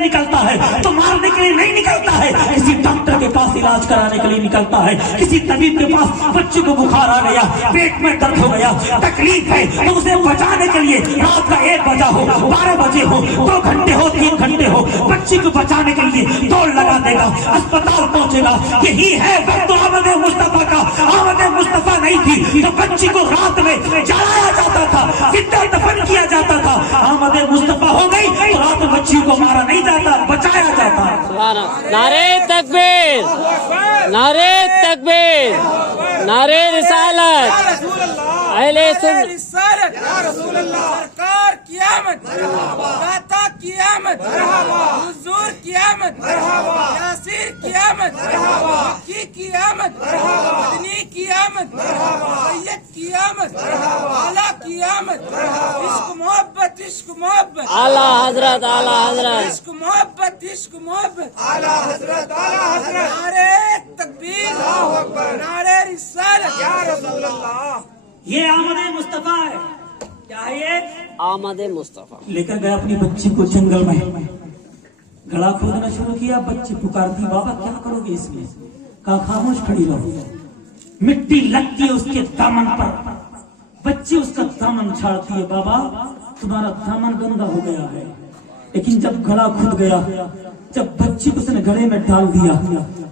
نکلتا ہے تو مارنے کے لیے نہیں نکلتا ہے، کسی ڈاکٹر کے پاس علاج کرانے کے لیے نکلتا ہے، کسی طبیب کے پاس بچے کو بخار آ گیا، پیٹ میں درد ہو گیا، تکلیف ہے تو اسے بچانے کے لیے رات کا 1 بجا ہو، 12 بجے ہو، 2 گھنٹے ہو، 3 گھنٹے ہو، بچی کو بچانے کے لیے دوڑ لگا دے گا، اسپتال پہنچے گا۔ یہی ہے وقت آمد مصطفیٰ کا۔ آمد مصطفیٰ نہیں تھی تو بچی کو رات میں جلایا جاتا تھا، زندہ دفن کیا جاتا تھا۔ آمد مصطفیٰ ہو گئی تو رات میں بچی کو مارا نہیں جاتا، بچایا جاتا۔ نعرے تکبیر، نعرے تکبیر، نعرے رسالت، اہل رسالت یا رسول اللہ، سرکار کی آمد، داتا کی آمد، حضور کی آمد، یاسر کی آمد، مکی کی آمد، مدنی کی آمد، سید کی آمد، اعلیٰ کی آمد، عشق محبت، عشق محبت، اعلیٰ حضرت، اعلیٰ حضرت، عشق محبت، عشق محبت، اعلیٰ حضرت، اعلیٰ حضرت، نعرے تکبیر، اللہ اکبر، نعرے رسالت یا رسول اللہ۔ یہ آمد مصطفیٰ ہے۔ کیا ہے یہ؟ آمد مصطفیٰ۔ لے کر گیا اپنی بچی کو جنگل میں، گلا کھودنا شروع کیا، بچی پکارتی بابا کیا کرو گے اس میں؟ کہا خاموش کھڑی رہو۔ مٹی لگتی ہے اس کے دامن پر، بچی اس کا دامن چھاڑتی ہے، بابا تمہارا دامن گندا ہو گیا ہے۔ لیکن جب گلا کھود گیا، جب بچی کو اس نے گڑے میں ڈال دیا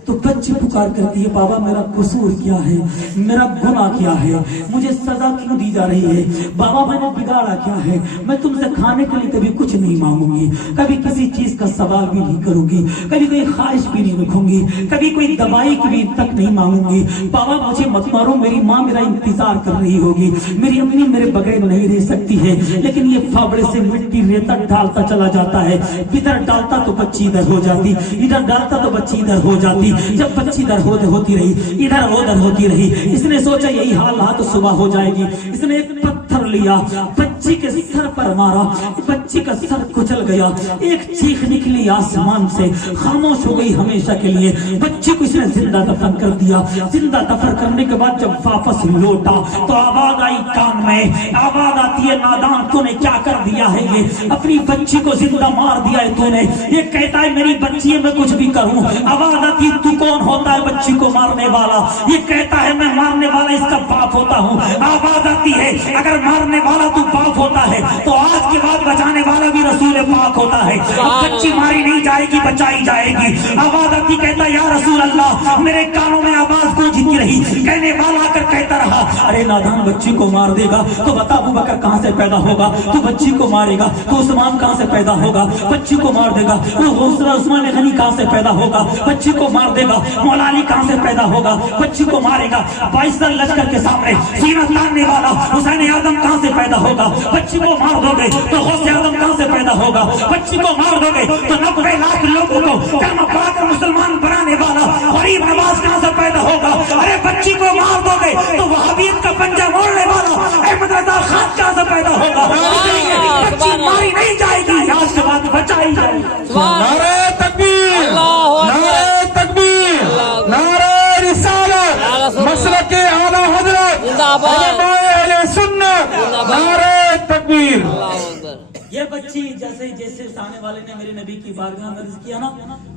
تو بچی پکار کرتی ہے بابا میرا قصور کیا ہے، میرا گناہ کیا ہے، مجھے سزا کیوں دی جا رہی ہے؟ بابا میں نے بگاڑا کیا ہے؟ میں تم سے کھانے کے لیے کبھی کچھ نہیں مانگوں گی، کبھی کسی چیز کا سوال بھی نہیں کروں گی، کبھی کوئی خواہش بھی نہیں رکھوں گی، کبھی کوئی دوائی کی بھی تک نہیں مانگوں گی۔ بابا مجھے مت مارو، میری ماں میرا انتظار کر رہی ہوگی، میری امی میرے بغیر نہیں رہ سکتی ہے۔ لیکن یہ فاوڑے سے مٹی ریتا ڈالتا چلا جاتا ہے، ادھر ڈالتا تو بچی ادھر ہو جاتی، ادھر ڈالتا تو بچی ادھر ہو جاتی۔ جب بچی ادھر ہوتی رہی، ادھر ادھر ہوتی رہی، اس نے سوچا یہی حال رہا تو صبح ہو جائے گی۔ اس نے ایک پتھر لیا، بچی کے سر پر مارا، بچی کا سر کچل گیا، ایک چیخ نکلی آسمان سے، خاموش ہو گئی ہمیشہ کے لیے۔ بچی کو اس نے زندہ دفن کر دیا۔ زندہ دفن کرنے کے بعد جب واپس لوٹا تو آواز آئی کان میں، آواز آتی ہے نادان تو نے کیا کر دیا ہے؟ یہ اپنی بچی کو زندہ مار دیا ہے تو نے۔ یہ کہتا ہے میری بچی ہے میں کچھ بھی کروں۔ آواز آتی ہے تو کون ہوتا ہے بچی کو مارنے والا؟ یہ کہتا ہے میں مارنے والا اس کا باپ ہوتا ہوں۔ آواز آتی ہے اگر مارنے والا تو باپ ہوتا ہے تو آج کے بعد بچانے والا بھی رسول پاک ہوتا ہے۔ بچی ماری نہیں جائے گی، بچائی جائے گی۔ آواز آتی کہتا یا رسول اللہ میرے کانوں میں آواز گونجتی رہی، کہنے والا آ کر کہتا رہا ارے نادان بچی کو مار دے گا تو بتا ابو بکر کہاں سے پیدا ہوگا؟ تو بچی کو مارے گا تو عثمان کہاں سے پیدا ہوگا؟ بچی کو مار دے گا تو عثمان غنی کہاں سے پیدا ہوگا؟ بچی کو مار دے گا مولا علی کہاں سے پیدا ہوگا؟ بچی کو مارے گا 22 لشکر کے سامنے سینہ تاننے والا حسین اعظم کہاں سے پیدا ہوگا؟ بچی کو مار دو گے تو غوث اعظم کہاں سے پیدا ہوگا؟ بچی کو مار دو گے تو 90 لاکھ لوگوں کو کلمہ پڑھا کر مسلمان بنانے والا غریب نواز کہاں سے پیدا ہوگا؟ ارے بچی کو مار دو گے تو وہابیت کا پنجہ موڑنے والا احمد رضا خان کہاں سے پیدا ہوگا؟ بچی ماری نہیں جائے گی، آج کے بعد بچائی جائے گی۔ نعرہ تکبیر، نعرہ تکبیر، نعرہ رسالت، مسلک اعلیٰ حضرت، علماء اہل سنت، نعرہ تکبیر۔ یہ بچی جیسے آنے والے نے میرے نبی کی بارگاہ میں عرض کیا نا،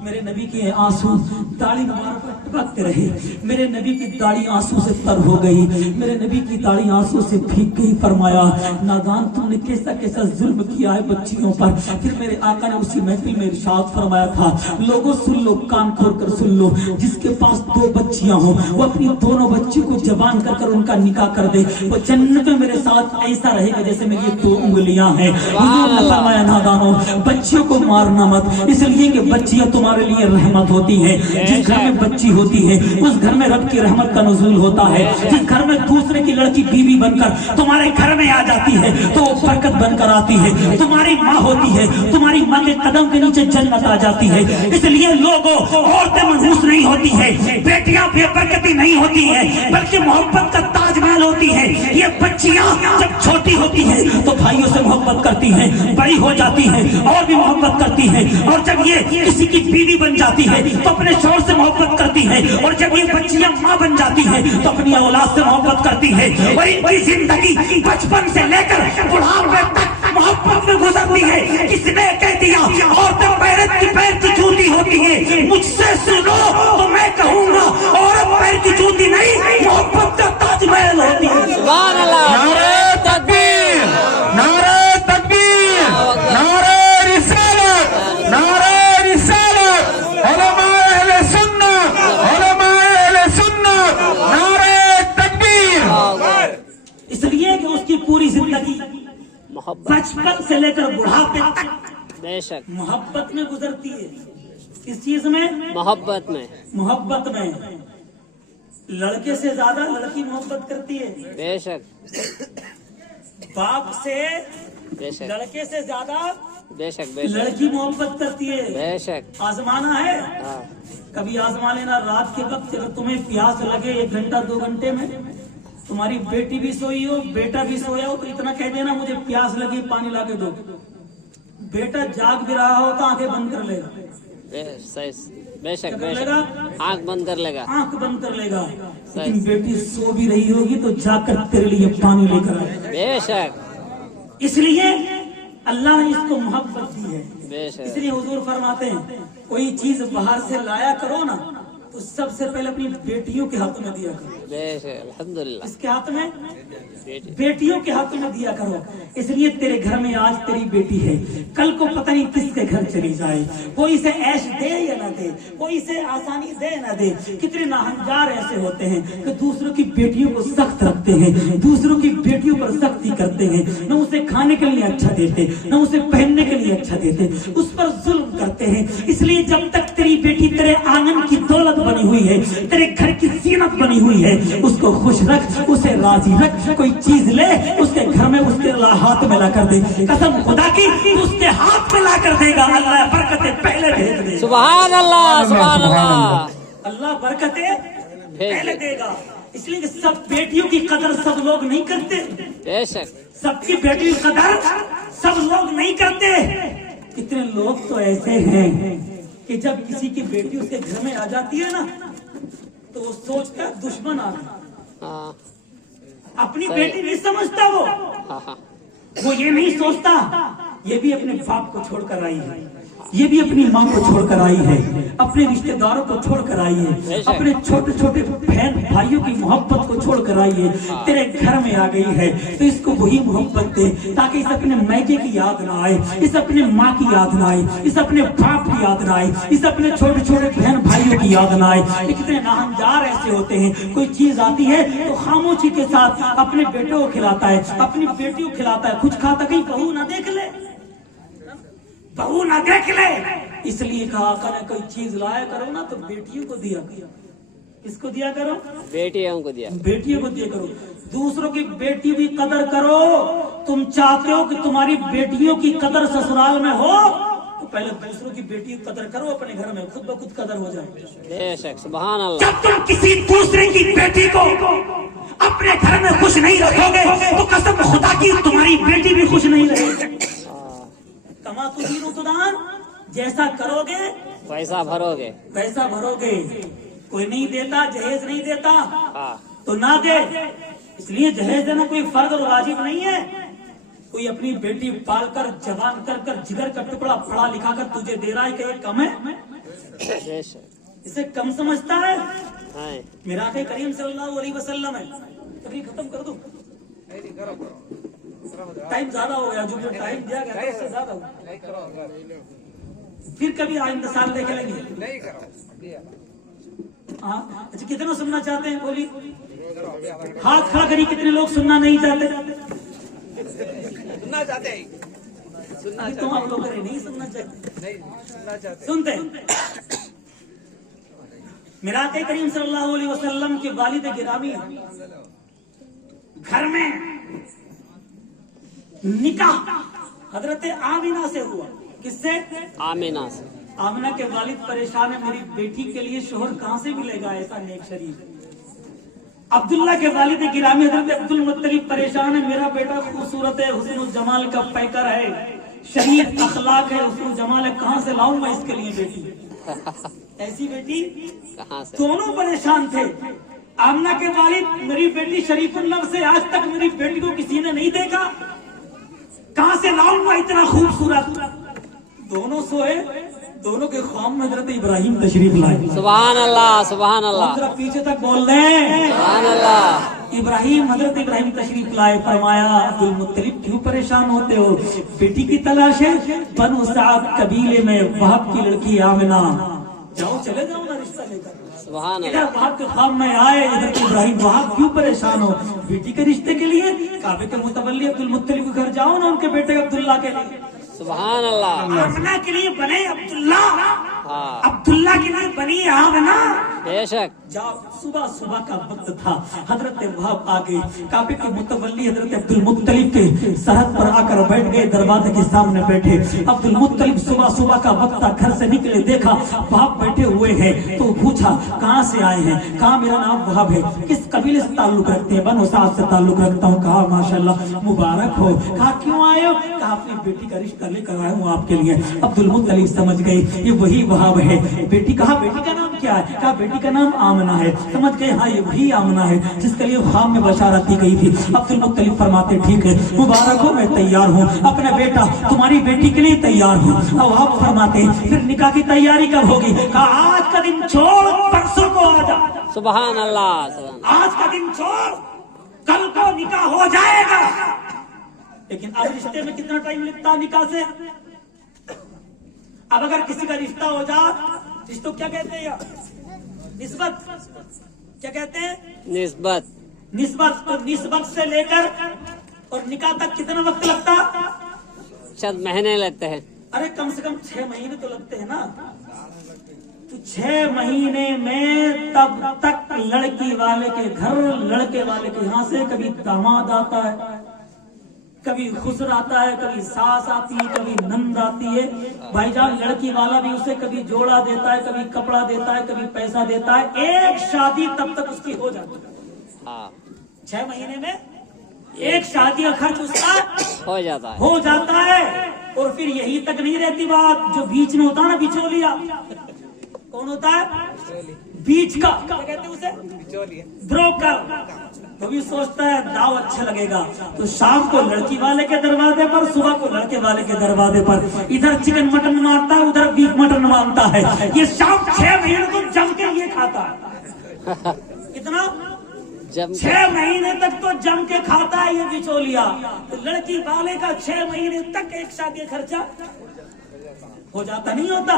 میرے نبی کی آنسو داڑھی مبارک پر ٹپکتے رہے، میرے نبی کی داڑھی آنسو سے تر ہو گئی، میرے نبی کی داڑھی آنسو سے بھیگ گئی۔ فرمایا نادان تم نے کیسا کیسا ظلم کیا ہے بچیوں پر۔ پھر میرے آقا نے اسی محفل میں ارشاد فرمایا تھا لوگوں سن لو، کان کھول کر سن لو، جس کے پاس 2 بچیاں ہوں وہ اپنی دونوں بچی کو جوان کر کر ان کا نکاح کر دے، وہ جنت میں میرے ساتھ ایسا رہے گا جیسے میری 2 انگلیاں ہیں۔ فرمایا نادانو بچیوں کو مارنا مت، اس لیے کہ بچیاں تمہارے لیے رحمت ہوتی ہے۔ جس گھر میں بچی ہوتی ہے اس گھر میں رب کی رحمت کا نزول ہوتا ہے۔ جس گھر میں دوسرے کی لڑکی بیوی بن کر تمہارے گھر میں آ جاتی ہے تو وہ برکت بن کر آتی ہے۔ تمہاری ماں ہوتی ہے، تمہاری ماں کے قدم کے نیچے جنت آ جاتی ہے۔ اس لیے لوگوں عورتیں منحوس نہیں ہوتی ہے، بیٹیاں بے برکتی نہیں ہوتی ہے، بلکہ محبت کا تاج محل ہوتی ہے۔ یہ بچیاں جب چھوٹی ہوتی ہیں تو بھائیوں سے محبت کرتی ہیں، بڑی ہو جاتی ہے اور بھی محبت کرتی ہے، اور جب یہ کسی کی بیوی بن جاتی ہے تو اپنے شوہر سے محبت کرتی ہے، اور جب یہ بچیاں ماں بن جاتی ہے تو اپنی اولاد سے محبت کرتی ہے۔ اور ان کی زندگی بچپن سے لے کر بڑھاپے تک محبت میں گزرتی ہے۔ کس نے کہہ دیا عورتیں غیرت کی ہوتی ہے مجھ سے سنو تو میں کہوں گا عورت پیر کی جوتی نہیں محبت کا تاج محل ہوتی ہے. سبحان اللہ. نعرہ تکبیر، نعرہ تکبیر، نعرہ رسالت، نعرہ رسالت، علماء اہل سنت، علماء اہل سنت، نعرہ تکبیر. اس لیے کہ اس کی پوری زندگی محبت. بچپن سے لے کر بڑھاپے تک بے شک. محبت میں گزرتی ہے. کس چیز میں؟ محبت میں. محبت میں. لڑکے سے زیادہ لڑکی محبت کرتی ہے. بے شک. باپ سے بے شک. لڑکے سے زیادہ بے شک. بے شک. لڑکی محبت کرتی ہے. بے شک. آزمانا ہے ہاں. کبھی آزما لینا. رات کے وقت اگر تمہیں پیاس لگے 1 گھنٹہ 2 گھنٹے میں، تمہاری بیٹی بھی سوئی ہو بیٹا بھی سویا ہو، تو اتنا کہہ دینا مجھے پیاس لگی پانی لا کے دو. بیٹا جاگ بھی رہا ہو تو آنکھیں بند کر لے گا. بے شک. بے لے شک. گا آنکھ بند کر لے گا. آنکھ بند کر لے گا. لیکن بیٹی سو بھی رہی ہوگی تو جا کر تیرے لیے پانی لے کر آئے گا. بے شک. اس لیے اللہ نے اس کو محبت دی ہے. بے اس شک. لیے حضور فرماتے ہیں کوئی چیز باہر سے لایا کرو نا تو سب سے پہلے اپنی بیٹیوں کے ہاتھ میں دیا کرو. بے شک. الحمدللہ. اس کے ہاتھ میں بیٹی. بیٹیوں کے ہاتھ میں دیا کرو. اس لیے تیرے گھر میں آج تیری بیٹی ہے، کل کو پتہ نہیں کس کے گھر چلی جائے. کوئی اسے عیش دے یا نہ دے، کوئی اسے آسانی دے نہ دے. کتنے ناہنجار ایسے ہوتے ہیں کہ دوسروں کی بیٹیوں کو سخت رکھتے ہیں، دوسروں کی بیٹیوں پر سختی کرتے ہیں. نہ اسے کھانے کے لیے اچھا دیتے، نہ اسے پہننے کے لیے اچھا دیتے، اس پر ظلم کرتے ہیں. اس لیے جب تک تیری بیٹی تیرے آنگن کی دولت بنی ہوئی ہے، تیرے گھر کی زینت بنی ہوئی ہے، اس کو خوش رکھ، اسے راضی رکھ. کوئی چیز لے اس کے گھر میں اس کے ہاتھ میں لا کر دے. قسم خدا کی اس کے ہاتھ میں لا کر دے گا اللہ برکتیں پہلے بھیج دے گا. سبحان اللہ. سبحان اللہ. اللہ برکتیں پہلے دے گا. اس لیے کہ سب بیٹیوں کی قدر سب لوگ نہیں کرتے. بے شک. سب کی بیٹی کی قدر سب لوگ نہیں کرتے. کتنے لوگ تو ایسے ہیں کہ جب کسی کی بیٹی اس کے گھر میں آ جاتی ہے نا تو وہ سوچتا ہے دشمن آ گیا. ہاں. اپنی بیٹی نہیں سمجھتا وہ. ہاں. وہ یہ نہیں سوچتا یہ بھی اپنے باپ کو چھوڑ کر آئی ہے، یہ بھی اپنی ماں کو چھوڑ کر آئی ہے، اپنے رشتہ داروں کو چھوڑ کر آئی ہے، اپنے چھوٹے چھوٹے بہن بھائیوں کی محبت کو چھوڑ کر آئی ہے. تیرے گھر میں آ گئی ہے تو اس کو وہی محبت دے تاکہ اس اپنے میکے کی یاد نہ آئے، اس اپنے ماں کی یاد نہ آئے، اس اپنے باپ کی یاد نہ آئے، اس اپنے چھوٹے چھوٹے بہن بھائیوں کی یاد نہ آئے. کتنے ناہنجار ایسے ہوتے ہیں کوئی چیز آتی ہے تو خاموشی کے ساتھ اپنے بیٹوں کو کھلاتا ہے، اپنی بیٹیوں کو کھلاتا ہے. کچھ کھاتا کہیں بہو نہ دیکھ لے، بہو نہ دیکھ لے. اس لیے کہا آقا نے کوئی چیز لایا کرو نا تو بیٹیوں کو دیا کرو. کس کو دیا کرو؟ بیٹیوں کو دیا. بیٹیوں کو دیا کرو. دوسروں کی بیٹی بھی قدر کرو. تم چاہتے ہو کہ تمہاری بیٹیوں کی قدر سسرال میں ہو تو پہلے دوسروں کی بیٹی کی قدر کرو اپنے گھر میں، خود بخود قدر ہو جائے. بے شک. سبحان اللہ. جب تم کسی دوسرے کی بیٹی کو اپنے گھر میں خوش نہیں رکھو گے تو قسم خدا کی تمہاری بیٹی بھی خوش نہیں رہے گی. کما تدین تدان، جیسا کرو گے پیسہ بھرو گے. ویسا بھرو گے. کوئی نہیں دیتا جہیز نہیں دیتا ہاں. تو نہ دے. اس لیے جہیز دینا کوئی فرض اور واجب نہیں ہے. کوئی اپنی بیٹی پال کر جوان کر کر جگر کا ٹکڑا پڑھا لکھا کر تجھے دے رہا ہے کہ یہ کم ہے، بے شک. اسے کم سمجھتا ہے. ہاں. میرا آقا کریم صلی اللہ علیہ وسلم ہے. ابھی ختم کر دو، ٹائم زیادہ ہو گیا. جو ٹائم دیا گیا اس سے زیادہ ہو. پھر کبھی آئندہ سال دیکھ لیں گے. ہاں اچھا کتنے سننا چاہتے ہیں؟ بولی ہاتھ کھڑا کری. کتنے لوگ سننا نہیں چاہتے؟ سننا چاہتے ہیں. تم آپ لوگ نہیں سننا چاہتے؟ سنتے ہیں. میرا آقا کریم صلی اللہ علیہ وسلم کے والد گرامی گھر میں نکاح حضرت آمینہ سے ہوا. کس سے؟ آمینہ سے. آمینہ کے والد پریشان ہے میری بیٹی کے لیے شوہر کہاں سے ملے گا ایسا نیک شریف. عبداللہ کے والد گرامی حضرت عبد المطلب پریشان ہے میرا بیٹا خوبصورت ہے، حسن الجمال کا پیکر ہے، شریف اخلاق ہے، حسن الجمال ہے، کہاں سے لاؤں میں اس کے لیے بیٹی؟ ایسی بیٹی کہاں سے؟ دونوں پریشان تھے. آمنہ کے والد میری بیٹی شریف النفس سے آج تک میری بیٹی کو کسی نے نہیں دیکھا، کہاں سے لاؤں گا اتنا خوبصورت؟ دونوں سوئے दोनों के ख्वाब में हजरत इब्राहिम तशरीफ लाए। सुभान अल्लाह, सुभान अल्लाह, जरा पीछे तक बोल दें। सुभान अल्लाह। हजरत इब्राहिम तशरीफ लाए, फरमाया अब्दुल मुत्तलिब क्यों परेशान होते हो, बेटी की तलाश है, बनु साद कबीले में वहाब की लड़की आमिना, जाओ चले जाओ ना रिश्ता लेकर। सुभान इधर अल्लाह। वहाब के ख्वाब में आए, इधर इब्राहिम वहाब क्यों परेशान हो, बेटी के रिश्ते के लिए काबे के मुतवल्ली अब्दुल मुत्तलिब के घर जाओ ना, उनके बेटे अब्दुल्ला के लिए। सुभान अल्लाह। आमिना के लिए बने अब्दुल्ला, हाँ, अब्दुल्ला के लिए बनी आमिना। बेशक। जाओ, सुबह सुबह का वक्त था, हजरत वहाब आ गए, काबे के मुतवल्ली हजरत अब्दुल मुत्तलिब के सरहद पर आकर बैठ गए, दरवाजे के सामने बैठे। अब्दुल मुत्तलिब सुबह सुबह का वक्त था, घर से निकले, देखा वहाब बैठे हुए हैं, तो पूछा कहाँ से आए हैं, कहा मेरा नाम वहाब है, किस कबीले से ताल्लुक रखते हैं, बनु साद से ताल्लुक रखता हूँ। कहा माशाल्लाह मुबारक हो। कहा क्यों आए हो, कहा अपनी बेटी का रिश्ता लेकर आया हूँ आपके लिए। अब्दुल मुत्तलिब समझ गए ये वही वहाब है। बेटी, कहा बेटी का नाम क्या है, कहा बेटी का नाम आमना है। समझ गए हाँ ये वही आमना है जिसके लिए ख्वाब में बशारत दी गई थी। अब्दुल मुत्तलिब फरमाते ठीक है, मुबारक हो, मैं तैयार हूँ, अपने बेटा तुम्हारी बेटी के लिए तैयार हूँ। अब आप फरमाते फिर निकाह की तैयारी कब होगी, कहा आज का दिन छोड़, परसों को आ जा। सुभान अल्लाह, सुभान। आज का दिन छोड़, कल को निकाह हो जाएगा। लेकिन अब रिश्ते में कितना टाइम लगता है निकाह से। अब अगर किसी का रिश्ता हो जा, रिश्तों क्या कहते हैं, निस्बत, क्या कहते हैं, निस्बत। निस्बत। तो निस्बत से लेकर और निकाह तक कितना वक्त लगता, चंद महीने लगते हैं। अरे कम से कम 6 महीने तो लगते हैं ना। तो 6 महीने में तब तक लड़की वाले के घर, लड़के वाले के यहाँ से कभी दामाद आता है, कभी खुसर आता है, कभी सास आती है, कभी नंद आती है। भाईजान लड़की वाला भी उसे कभी जोड़ा देता है, कभी कपड़ा देता है, कभी पैसा देता है। एक शादी तब तक उसकी हो जाती है। हाँ, 6 महीने में एक शादी का खर्च उसका हो जाता है। हो जाता है। और फिर यही तक नहीं रहती बात, जो बीच में होता है ना बिचौलिया, कौन होता है, बीच का क्या कहते हैं उसे, ब्रोकर। तो भी सोचता है दाव अच्छा लगेगा, तो शाम को लड़की वाले के दरवाजे पर, सुबह को लड़के वाले के दरवाजे पर, इधर चिकन मटन मांगता है, उधर बीफ मटन मांगता है। ये शाम 6 महीने तो जम के ये खाता है। कितना, 6 महीने तक तो जम के खाता है ये बिचौलिया। तो लड़की वाले का 6 महीने तक एक शादी खर्चा हो जाता नहीं होता।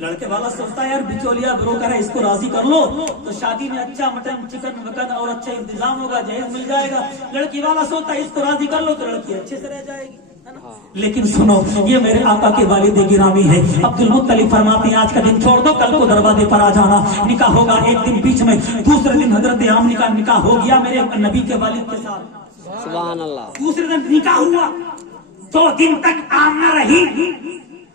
लड़के वाला सोचता है यार बिचौलिया ब्रोकर है, इसको राजी कर लो तो शादी में अच्छा मटन चिकन वकन और अच्छा इंतजाम होगा, जहेज मिल जाएगा। लड़की वाला सोचता है इसको राजी कर लो तो लड़की अच्छे से रह जाएगी, है ना। लेकिन सुनो, ये मेरे आका के वालिद गिरामी है। अब्दुल मुत्तलिब फरमाते हैं आज का दिन छोड़ दो, कल को दरवाजे पर आ जाना, निकाह होगा। एक दिन बीच में, दूसरे दिन हजरत आमना का निकाह हो गया मेरे नबी के वालिद के साथ। सुभान अल्लाह। दूसरे दिन निकाह हुआ, 2 दिन तक आमना रही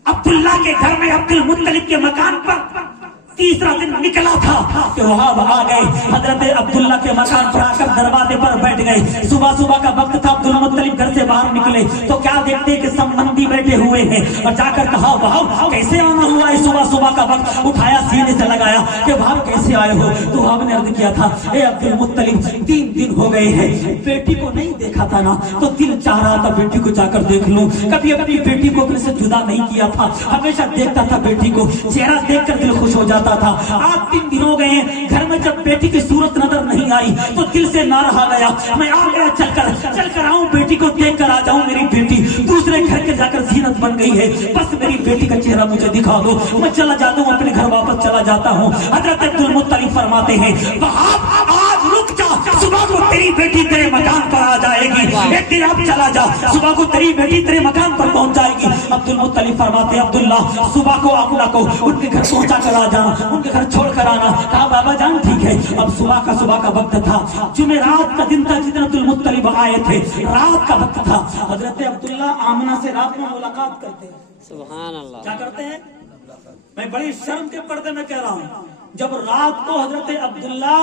अब्दुल्ला के घर में, अब्दुल मुत्तलिब के मकान पर। तीसरा दिन निकला था कि वहाब आ गए, हजरत अब्दुल्ला के मकान पर आकर दरवाजे पर बैठ गए। सुबह सुबह का वक्त था, अब्दुल मुत्तलिब घर से बाहर निकले तो क्या देखते कि संबंधी बैठे हुए हैं। और जाकर कहा वहाब कैसे आना हुआ है, सुबह सुबह का वक्त। उठाया सीने से लगाया कि वहाब कैसे आए हो। तो वहाब ने अर्ज किया था ए अब्दुल मुत्तलिब 3 दिन हो गए हैं, बेटी को नहीं देखा था ना, तो दिल चाह रहा था बेटी को जाकर देख लूं। कभी अपनी बेटी को अपने से जुदा नहीं किया था, हमेशा देखता था बेटी को, चेहरा देखकर दिल खुश हो जाता था। आज 3 दिन हो गए घर में, जब बेटी की सूरत नजर नहीं आई तो दिल से ना रहा गया। मैं आ गया चलकर आऊं, बेटी को देख कर आ जाऊं। मेरी बेटी दूसरे घर के जाकर जीनत बन गई है, बस मेरी बेटी का चेहरा मुझे दिखा दो, मैं चला जाता हूं, अपने घर वापस चला जाता हूं। हजरत अब्दुल मुत्तलिब फरमाते हैं वहाब आज रुक जा, सुबह को तेरी बेटी तेरे मकान पर आ जाएगी। एक दिन आप चला जा, सुबह को तेरी बेटी तेरे मकान पर पहुंच जाएगी। अब्दुल मुत्तलिब फरमाते अब्दुल्ला सुबह को आमना को उनके घर पहुंचा कर आ जाना, उनके घर छोड़ कर आना। कहा बाबा जान ठीक है। अब सुबह का वक्त था, जुमेरात का दिन था, जितना अब्दुल मुत्तलिब आए थे रात का वक्त था। हजरत अब्दुल्ला आमना से रात में मुलाकात करते हैं। सुभान अल्लाह। क्या करते हैं, मैं बड़ी शर्म के पर्दे में कह रहा हूँ, जब रात को हजरत अब्दुल्ला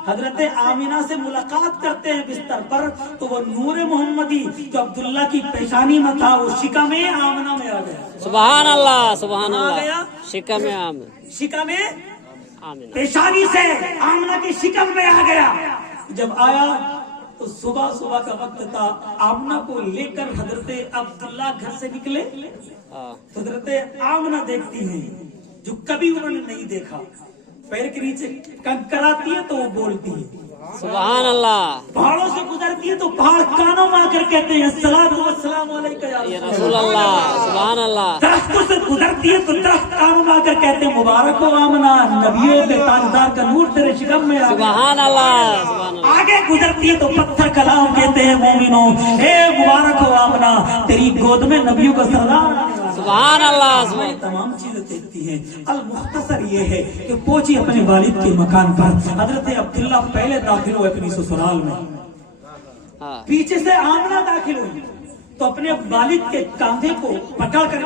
हजरत आमिना से मुलाकात करते हैं बिस्तर पर, तो वो नूर मोहम्मदी जो अब्दुल्ला की पेशानी में था वो शिका में आमिना में आ गया। सुभान अल्लाह, सुभान आ अल्लाह। गया शिका में शिका में आमीना, पेशानी से आमिना की शिकम में आ गया। जब आया तो सुबह सुबह का वक्त था, आमना को लेकर हजरत अब्दुल्ला घर से निकले। हाँ। तो हजरत आमना देखती हैं जो कभी उन्होंने नहीं देखा, पैर के नीचे कंकराती है तो वो बोलती है, सुभान अल्लाह। पहाड़ों से गुजरती है तो पहाड़ कानों में आकर कहते हैं अस्सलाम अलैका या या रसूल अल्लाह, सुभान अल्लाह। दरख्तों से गुजरती है तो दरख्त कानों में आकर कहते हैं मुबारक हो आमना, नबियों के ताजदार का नूर तेरे शिकम में आ गया। सुभान अल्लाह, सुभान अल्लाह। आगे गुजरती है तो पत्थर कलाम कहते हैं मोमिनो, हे मुबारक हो आमना, तेरी गोद में नबियों का सरदार। सुभान अल्लाह, सुभान। तमाम चीजें देखती हैं। अल मुख्तसर ये है कि पहुंची अपने वालिद के मकान पर। हजरत अब्दुल्ला पहले दाखिल हुए अपनी ससुराल में, हाँ। पीछे से आमना दाखिल हुई तो अपने वालिद के कांधे को पकड़ कर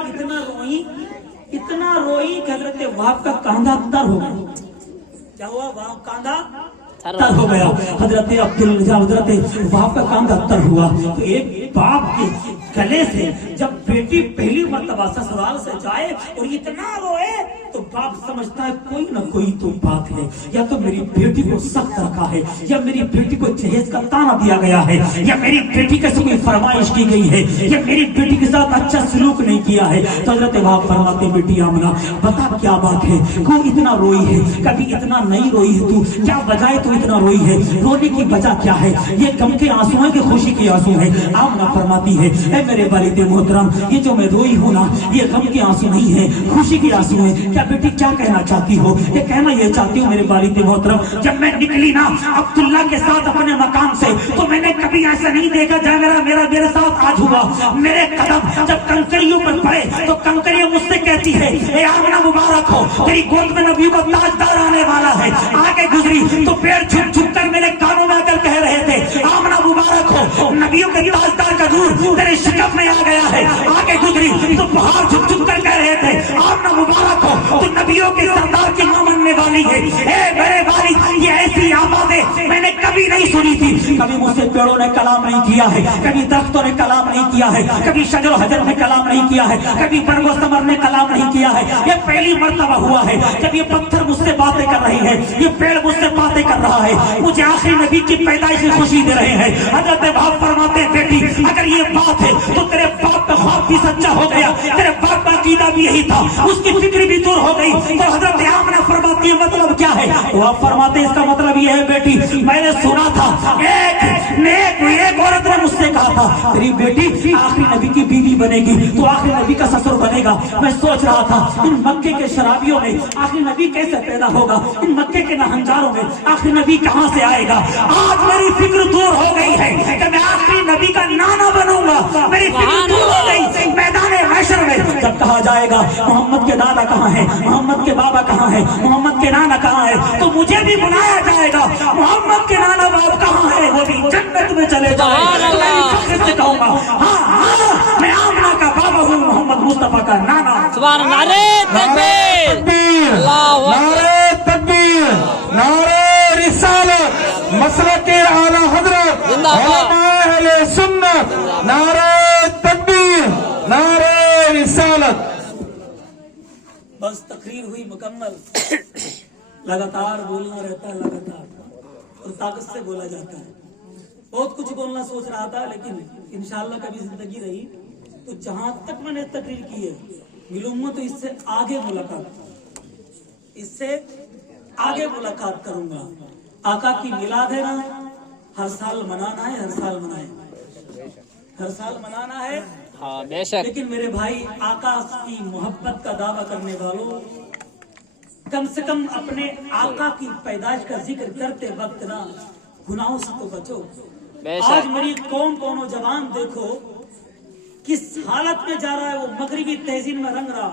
इतना रोई कि हजरत वहाब का कांधा तर हो गया। क्या हुआ? वहाब कांधा तर हो गया। हजरत अब्दुल्ला हजरत वहाब का कांधा तर हुआ तो एक बाप के गले से जब बेटी पहली मर्तबा ससुराल से जाए और इतना रोए तो बाप समझता है कोई ना कोई तो बात है, या तो मेरी बेटी को सख्त रखा है, या मेरी बेटी को जहेज का ताना दिया गया है, या मेरी बेटी के साथ कोई फरमाइश की गई है, या मेरी बेटी के साथ अच्छा सलूक नहीं किया है। तो हजरत वहाब फरमाते बेटी आमना बता क्या बात है, क्यों इतना रोई है, कभी इतना नहीं रोई है तू, क्या वजह है तू इतना रोई है, रोने की वजह क्या है, ये गम के आंसू है कि खुशी के आंसू है? आमना फरमाती है ऐ मेरे वालिद मोहतरम, ये जो मैं रोई हूँ ना ये गम के आंसू नहीं है, खुशी के आंसू है। क्या बेटी क्या कहना चाहती हो? ये कहना ये चाहती हूँ मेरे वालिद मोहतरम, जब मैं निकली ना अब्दुल्ला के साथ अपने मकान से तो मैंने कभी ऐसा नहीं देखा जैसा मेरे साथ आज हुआ। मेरे कदम जब कंकड़ियों पर पड़े तो कंकड़ियां मुझसे कहती है ए आमना मुबारक हो, तेरी गोद में नबियों का ताजदार आने वाला है। आगे गुजरी तो पेड़ झुक झुक कर मेरे कानों में आकर कह रहे थे आमना मुबारक हो, नबियों के ताजदार का नूर तेरे शिकम में आ गया है। आगे गुजरी तो पहाड़ झुक झुक कर कह रहे थे आमना मुबारक हो, तो नबियों के सरदार की मां बनने वाली है। मेरे वालिद ये ऐसी आवाज़ें मैंने कभी नहीं सुनी थी। कभी मुझसे पेड़ों ने कलाम नहीं किया है, कभी दरख्तों ने कलाम नहीं किया है, कभी शजर हजर ने कलाम नहीं किया है, कभी बरगो समर ने कलाम नहीं किया है। ये पहली मर्तबा हुआ है जब ये पत्थर मुझसे बातें कर रही है, ये पेड़ मुझसे बातें कर रहा है, मुझे आखिरी नबी की पैदाइश की खुशी दे रहे हैं। हजरत वहाब फरमाते हैं बेटी अगर ये बात है तो तेरे बाप का ख्वाब भी सच्चा हो गया, तेरे बाप का अकीदा भी यही था, उसकी फिक्र भी दूर हो गई। तो हजरत आमना फरमाती है मतलब क्या है? तो आप फरमाते हैं इसका मतलब ये है बेटी मैंने सुना था एक औरत ने मुझसे कहा था तेरी बेटी आखिरी नबी की बीवी बनेगी, तो आखिरी नबी का ससुर बनेगा। मैं सोच रहा था इन मक्के के शराबियों में आखिरी नबी कैसे पैदा होगा, इन मक्के के नहंजारों में आखिरी नबी कहां से आएगा। आज मेरी फिक्र दूर हो गई है कि मैं आखिरी नबी का नाना बनूंगा। मेरी फिक्र दूर हो गई मैदान महशर में जब कहा जाएगा मोहम्मद के दादा कहाँ है, मोहम्मद के बाबा कहाँ है, मोहम्मद के नाना कहाँ है, तो मुझे भी बुलाया जाएगा मोहम्मद के नाना बाप कहाँ है, वो भी जन्नत में चले जाएंगे। से कहूंगा हाँ मैं आमना का बाबा हूँ, मोहम्मद मुस्तफा का नाना। सुभान अल्लाह। नारे तकबीर, अल्लाहु अकबर। नारे तकबीर, नारे रिसालत, मसलके आला हजरत, उलमाए अहले सुन्नत, नारे तकबीर, नारे रिसालत। बस तकरीर हुई मुकम्मल। लगातार बोलना रहता है, लगातार और ताकत से बोला जाता है। बहुत कुछ बोलना सोच रहा था लेकिन इंशाअल्लाह कभी जिंदगी रही तो जहां तक मैंने तकरीर की है मिलूंगा तो इससे आगे मुलाकात करूंगा। आका की मिलाद है ना, हर साल मनाना है, हर साल मनाना है। हाँ बेशक। लेकिन मेरे भाई आका की मोहब्बत का दावा करने वालों कम से कम अपने आका की पैदाइश का जिक्र करते वक्त ना गुनाहों से तो बचो। आज मेरी कौम को नौजवान देखो किस हालत में जा रहा है, वो मगरिबी तहजीब में रंग रहा।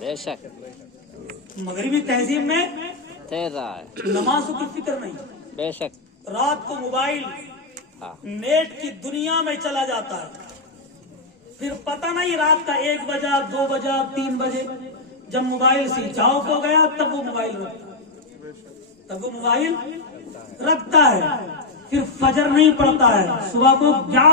बेशक मगरिबी तहजीब में तेज रहा है, नमाजों की फिक्र नहीं। बेशक रात को मोबाइल नेट की दुनिया में चला जाता है, फिर पता नहीं रात का 1 बजा 2 बजा 3 बजे जब मोबाइल स्विच ऑफ हो गया तब वो मोबाइल रखता है, फिर फजर नहीं पड़ता है, सुबह को 11